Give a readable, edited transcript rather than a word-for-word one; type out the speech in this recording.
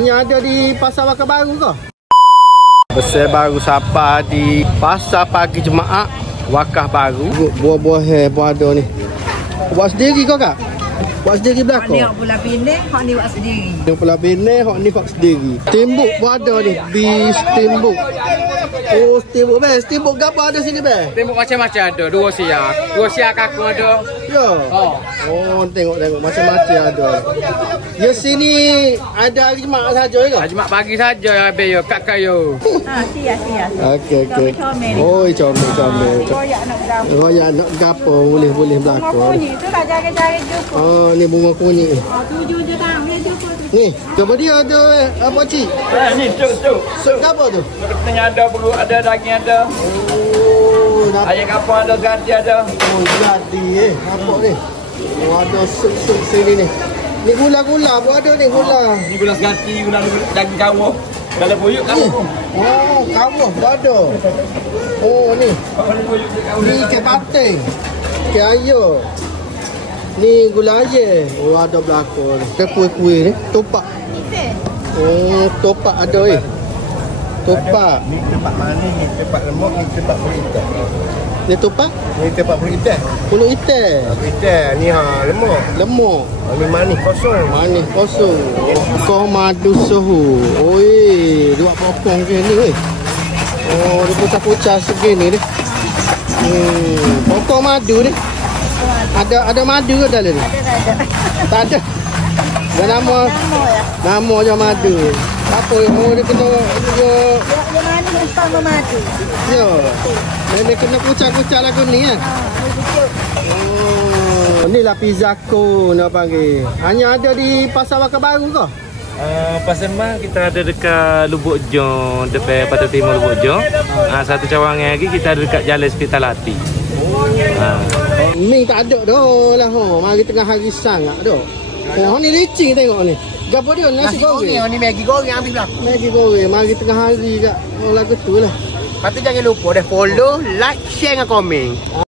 Hanya ada di Pasar Wakar Baru ke? Besar baru sapa di Pasar Pagi Jemaah Wakar Baru. Buah-buah pun ada ni. Buat sendiri kau kak? Buat sendiri belakang? Hak ni pula bini, hak ni buat sendiri. Yang pula bini, hak ni buat sendiri. Steamboat pun ada ni. Beef steamboat. Oh, steamboat best. Steamboat apa ada sini best? Steamboat macam-macam ada. Dua siap kakak ada. Ya. Oh, tengok macam-macam ada. Ya sini ada hari Jumaat saja ke? Jumaat pagi saja ya habis yo kat kayu. Sia. Okey. Oh, comel. Royak nak gapo boleh belakang. Kunyi tu lah jaga-jaga jumpa. Oh, ni bunga kunyit ni. 7 je dah, boleh jumpa tu. Ni, coba dia ada apa cik? Ni tu. Sup apa tu? Tengah ada perut ada daging ada. Oh, Ayam kapau ada ganti ada. Oh, jadi nampak ni. Oh, ada sup sini ni. Ni gula-gula pun ada ni gula. Ni gula seganti, gula daging kawah. Dalam buyuk kawah. Oh, kawah pun ada. Oh, ni. Ni ikan pating. Ikan air. Ni gula air. Oh, ada belakang. Ada kuih-kuih ni. Topak. Oh, topak ada ni. Topak. Ni tempat mana ni? Tempat lemuk ni tempat pulut ikan. Ni topak? Ni tempat pulut ikan. Pulut ikan. Pulut ikan ni lemuk. Lemuk. Ni manis kosong. Manis kosong. Kau madu suhu. Oi, dua potong ke ni weh. Oh, dia pucah-pucah segini ni. Pokok madu ni. Ada madu ke dalam ni? Ada. Tak ada. Dan nama je madu. Apa yang dia kena Yang mana hutang madu? ya. Dia kena kucak-kucak lagu ni kan. Oh, inilah pizza ko nak panggil. Hanya ada di Pasar Wakar Baru ke? Pasar Mah kita ada dekat Lubuk Jong, depan Pantai Timur Lubuk Jong. Satu cawangan lagi kita ada dekat Jalan Hospitality. Ming tak ada dah lah. Mari tengah hari sangat dah. Oh, ni licin tengok ni. Gapo dia nasi goreng. Ni Maggi goreng ambil belakang. Maggi goreng. Mari tengah hari kat lagu tu lah. Lepas tu jangan lupa dah follow, like, share dan komen.